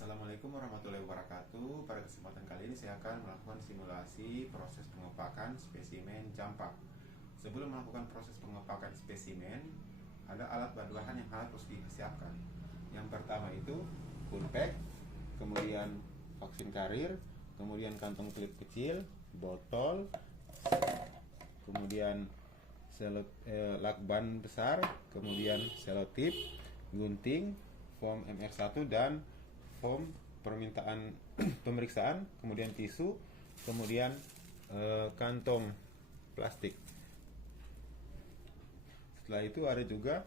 Assalamualaikum warahmatullahi wabarakatuh. Pada kesempatan kali ini saya akan melakukan simulasi proses pengepakan spesimen campak. Sebelum melakukan proses pengepakan spesimen, ada alat bahan yang harus disiapkan. Yang pertama itu pulpek, kemudian vaksin karir, kemudian kantong klip kecil, botol, kemudian lakban besar, kemudian selotip, gunting, foam MR1 dan foam permintaan pemeriksaan, kemudian tisu, kemudian kantong plastik. Setelah itu ada juga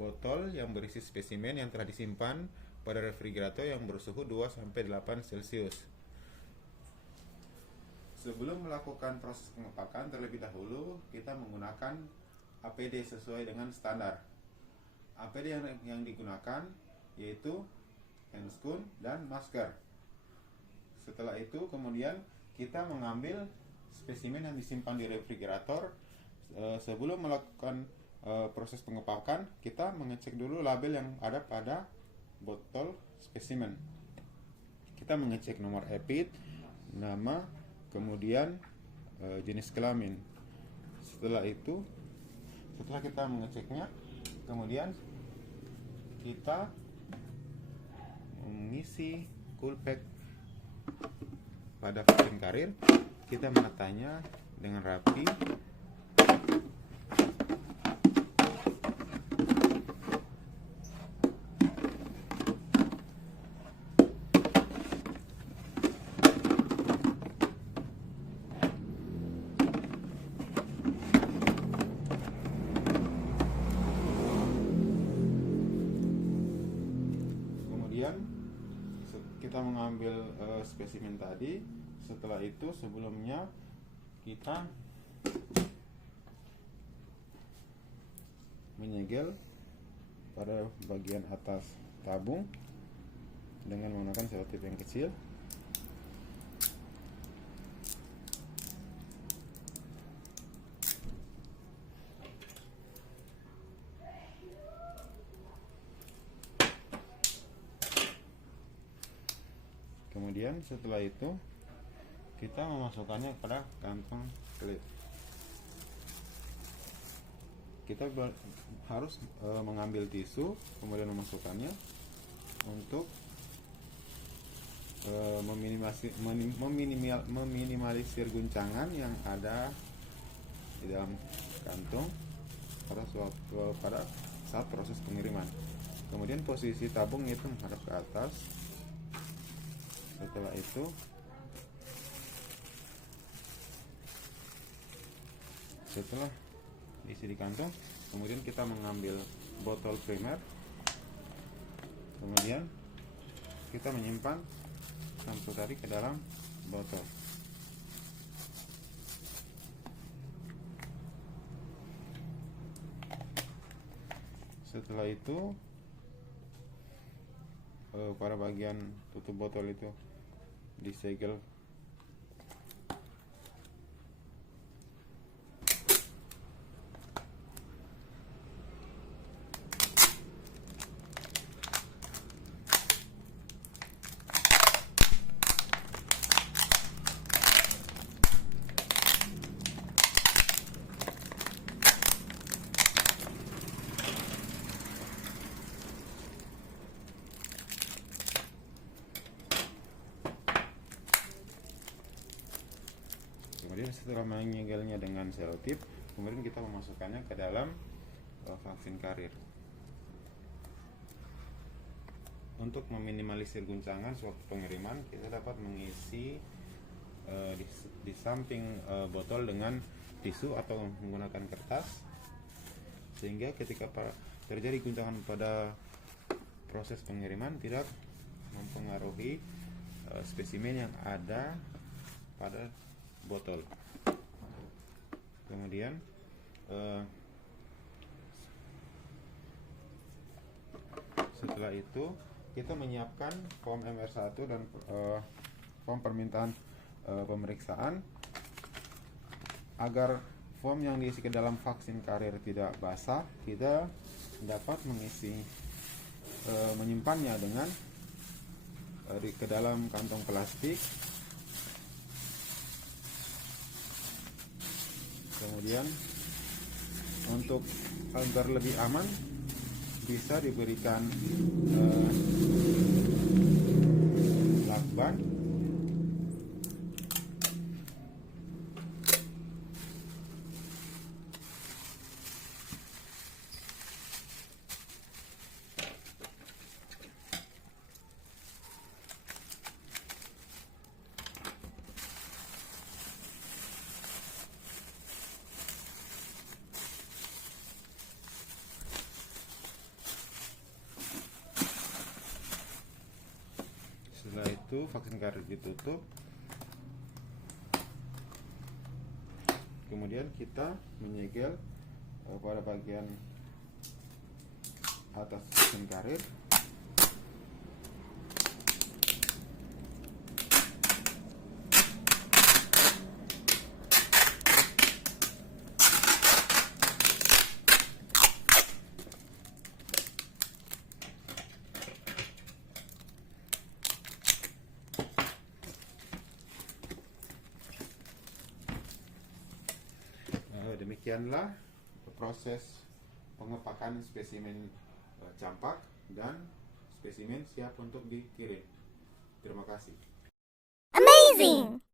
botol yang berisi spesimen yang telah disimpan pada refrigerator yang bersuhu 2-8 Celcius. Sebelum melakukan proses pengepakan, terlebih dahulu kita menggunakan APD sesuai dengan standar. APD yang digunakan yaitu handscoon dan masker. Setelah itu kemudian kita mengambil spesimen yang disimpan di refrigerator. Sebelum melakukan proses pengepakan, kita mengecek dulu label yang ada pada botol spesimen. Kita mengecek nomor EPID, nama, kemudian jenis kelamin. Setelah kita mengeceknya, kemudian kita mengisi coolpack pada vaksin karir. Kita menatanya dengan rapi. Kita mengambil spesimen tadi. Setelah itu sebelumnya kita menyegel pada bagian atas tabung dengan menggunakan selotip yang kecil. Kemudian setelah itu kita memasukkannya pada kantong klip. Kita harus mengambil tisu, kemudian memasukkannya untuk meminimalisir guncangan yang ada di dalam kantong pada saat proses pengiriman. Kemudian posisi tabung itu menghadap ke atas. Setelah itu setelah diisi di kantong, kemudian kita mengambil botol primer, kemudian kita menyimpan sampel tadi ke dalam botol. Setelah itu pada bagian tutup botol itu disegel. Kemudian setelah menyegelnya dengan selotip, kemudian kita memasukkannya ke dalam vaksin karir. Untuk meminimalisir guncangan sewaktu pengiriman, kita dapat mengisi di samping botol dengan tisu atau menggunakan kertas, sehingga ketika terjadi guncangan pada proses pengiriman tidak mempengaruhi spesimen yang ada pada botol. Kemudian setelah itu kita menyiapkan foam MR1 dan foam permintaan pemeriksaan. Agar foam yang diisi ke dalam vaksin karir tidak basah, kita dapat menyimpannya dengan ke dalam kantong plastik. Kemudian untuk agar lebih aman bisa diberikan lakban. Setelah itu vaksin karet ditutup. Kemudian kita menyegel pada bagian atas vaksin karet. Demikianlah proses pengepakan spesimen campak dan spesimen siap untuk dikirim. Terima kasih. Amazing!